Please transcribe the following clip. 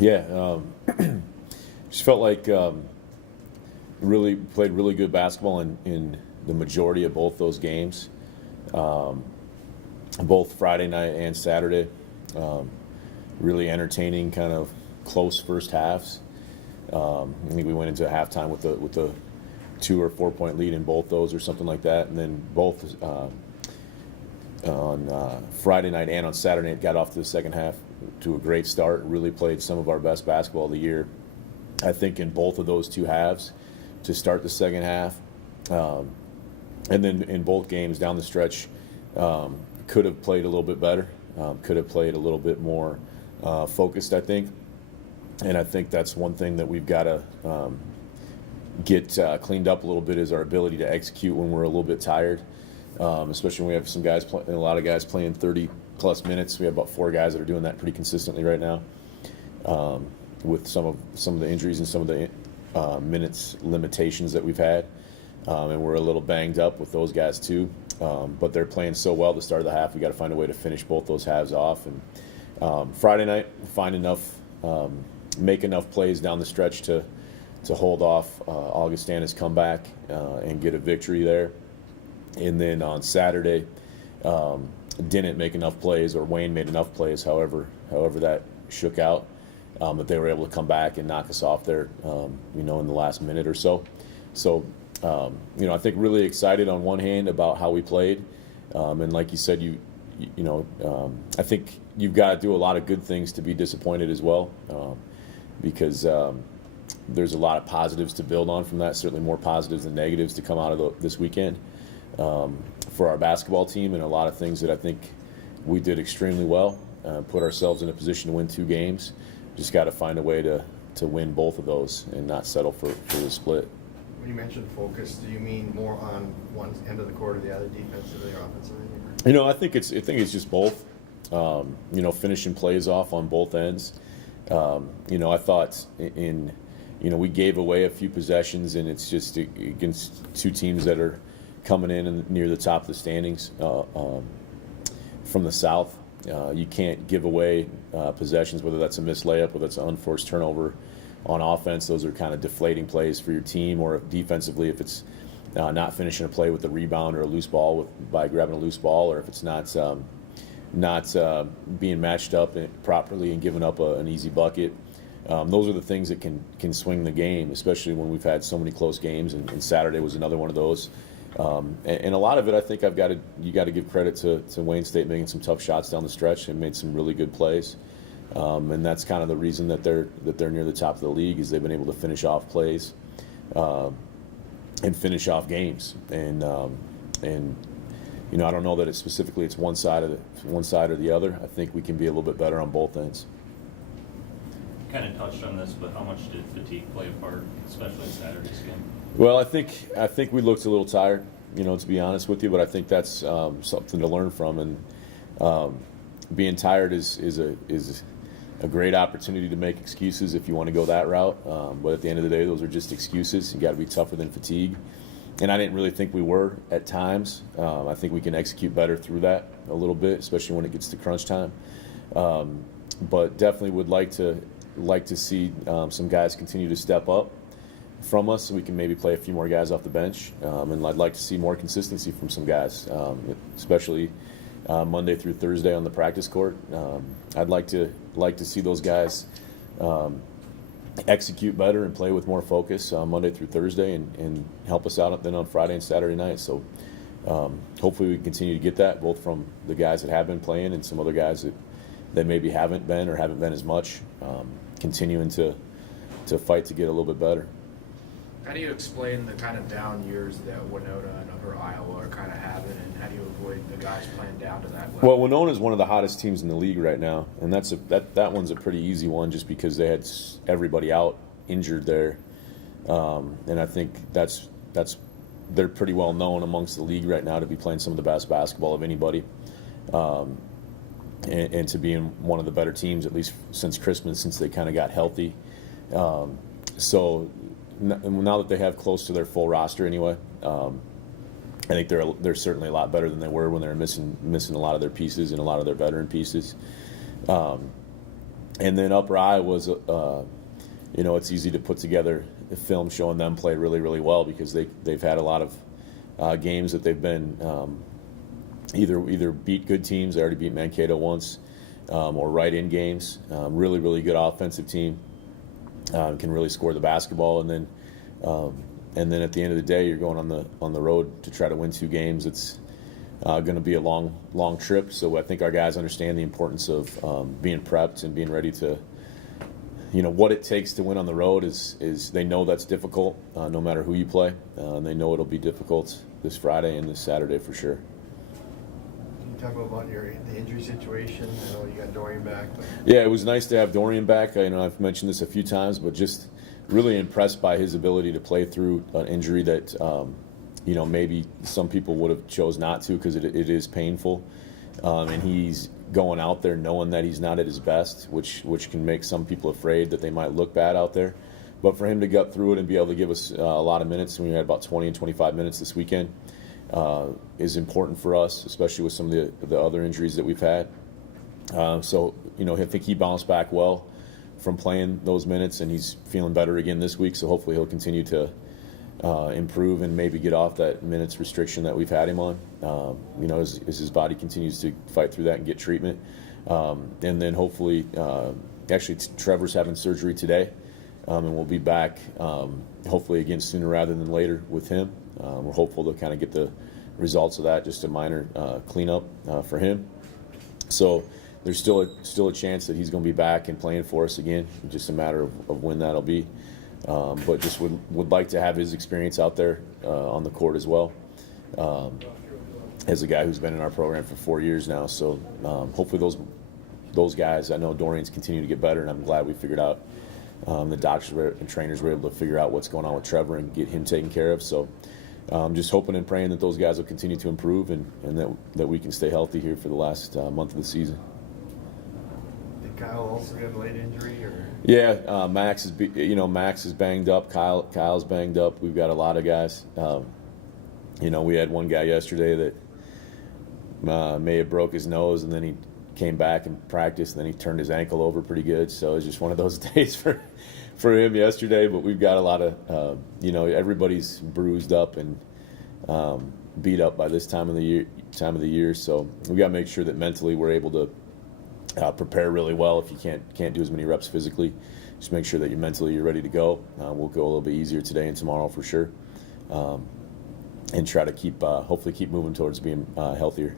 Yeah, just felt like really played really good basketball in the majority of both those games, both Friday night and Saturday. Really entertaining, kind of close first halves. I think we went into halftime with the 2 or 4 point lead in both those, or something like that, and then both on Friday night and on Saturday night got off to the second half to a great start. Really played some of our best basketball of the year, I think, in both of those two halves to start the second half. And then in both games down the stretch, could have played a little bit better, could have played a little bit more focused, I think. And I think that's one thing that we've got to get cleaned up a little bit, is our ability to execute when we're a little bit tired, especially when we have some guys, a lot of guys playing 30-plus minutes. We have about 4 guys that are doing that pretty consistently right now, with some of the injuries and some of the minutes limitations that we've had. And we're a little banged up with those guys too. But they're playing so well the start of the half. We got to find a way to finish both those halves off. And Friday night, make enough plays down the stretch to hold off Augustana's comeback and get a victory there. And then on Saturday, didn't make enough plays, or Wayne made enough plays, however that shook out, that they were able to come back and knock us off there, in the last minute or so. So, I think really excited on one hand about how we played, and like you said, I think you've got to do a lot of good things to be disappointed as well, because there's a lot of positives to build on from that. Certainly more positives than negatives to come out of this weekend for our basketball team, and a lot of things that I think we did extremely well, put ourselves in a position to win 2 games. Just got to find a way to win both of those and not settle for the split. When you mentioned focus, do you mean more on one end of the court or the other, defensively or offensively? I think it's just both. Finishing plays off on both ends. I thought we gave away a few possessions, and it's just against 2 teams that are coming in and near the top of the standings from the South. You can't give away possessions, whether that's a missed layup, whether that's an unforced turnover on offense. Those are kind of deflating plays for your team, or defensively, if it's not finishing a play with a rebound or a loose ball by grabbing a loose ball, or if it's not being matched up properly and giving up an easy bucket. Those are the things that can swing the game, especially when we've had so many close games, and Saturday was another one of those. And a lot of it, I think you got to give credit to Wayne State making some tough shots down the stretch and made some really good plays. And that's kind of the reason that they're near the top of the league, is they've been able to finish off plays and finish off games. And I don't know that it's one side or the other. I think we can be a little bit better on both ends. Kind of touched on this, but how much did fatigue play a part, especially in Saturday's game? Well, I think we looked a little tired, to be honest with you, but I think that's something to learn from. And being tired is a great opportunity to make excuses if you want to go that route. But at the end of the day, those are just excuses. You got to be tougher than fatigue. And I didn't really think we were at times. I think we can execute better through that a little bit, especially when it gets to crunch time. But definitely would like to see some guys continue to step up from us, so we can maybe play a few more guys off the bench. And I'd like to see more consistency from some guys, especially Monday through Thursday on the practice court. I'd like to see those guys execute better and play with more focus Monday through Thursday, and help us out then on Friday and Saturday night. So hopefully we continue to get that, both from the guys that have been playing and some other guys that maybe haven't been as much, continuing to fight to get a little bit better. How do you explain the kind of down years that Winona and Upper Iowa are kind of having, and how do you avoid the guys playing down to that level? Well, Winona is one of the hottest teams in the league right now, and that one's a pretty easy one, just because they had everybody out injured there, and I think they're pretty well known amongst the league right now to be playing some of the best basketball of anybody, and to be in one of the better teams, at least since Christmas, since they kind of got healthy. So now that they have close to their full roster anyway, I think they're certainly a lot better than they were when they were missing a lot of their pieces and a lot of their veteran pieces. And then Upper Iowa's, it's easy to put together a film showing them play really, really well because they've had a lot of games that they've been either beat good teams. They already beat Mankato once, or right in games. Really, really good offensive team. Can really score the basketball, and then at the end of the day, you're going on the road to try to win 2 games. It's going to be a long trip. So I think our guys understand the importance of being prepped and being ready to. What it takes to win on the road is they know that's difficult, no matter who you play. And they know it'll be difficult this Friday and this Saturday for sure. Can you talk about the injury situation? I know you got Dorian back. But... Yeah, it was nice to have Dorian back. I've mentioned this a few times, but just really impressed by his ability to play through an injury that, maybe some people would have chose not to because it is painful. And he's going out there knowing that he's not at his best, which can make some people afraid that they might look bad out there. But for him to get through it and be able to give us a lot of minutes, we had about 20 and 25 minutes this weekend, is important for us, especially with some of the other injuries that we've had. I think he bounced back well from playing those minutes, and he's feeling better again this week, so hopefully he'll continue to improve and maybe get off that minutes restriction that we've had him on, as his body continues to fight through that and get treatment. And then hopefully, Trevor's having surgery today, and we'll be back hopefully again sooner rather than later with him. We're hopeful to kind of get the results of that, just a minor cleanup for him. So there's still a chance that he's going to be back and playing for us again. Just a matter of when that'll be. But just would like to have his experience out there on the court as well, as a guy who's been in our program for 4 years now. So hopefully those guys, I know Dorian's continue to get better, and I'm glad we figured out, the doctors and trainers were able to figure out what's going on with Trevor and get him taken care of. So just hoping and praying that those guys will continue to improve and that we can stay healthy here for the last month of the season. Did Kyle also get a late injury? Or? Yeah, Max is banged up. Kyle's banged up. We've got a lot of guys. We had one guy yesterday that may have broke his nose, and then he came back and practiced, and then he turned his ankle over pretty good. So it was just one of those days for him yesterday. But we've got a lot of everybody's bruised up and beat up by this time of the year. So we got to make sure that mentally we're able to prepare really well. If you can't do as many reps physically, just make sure that you're ready to go. We'll go a little bit easier today and tomorrow for sure, and try to hopefully keep moving towards being healthier.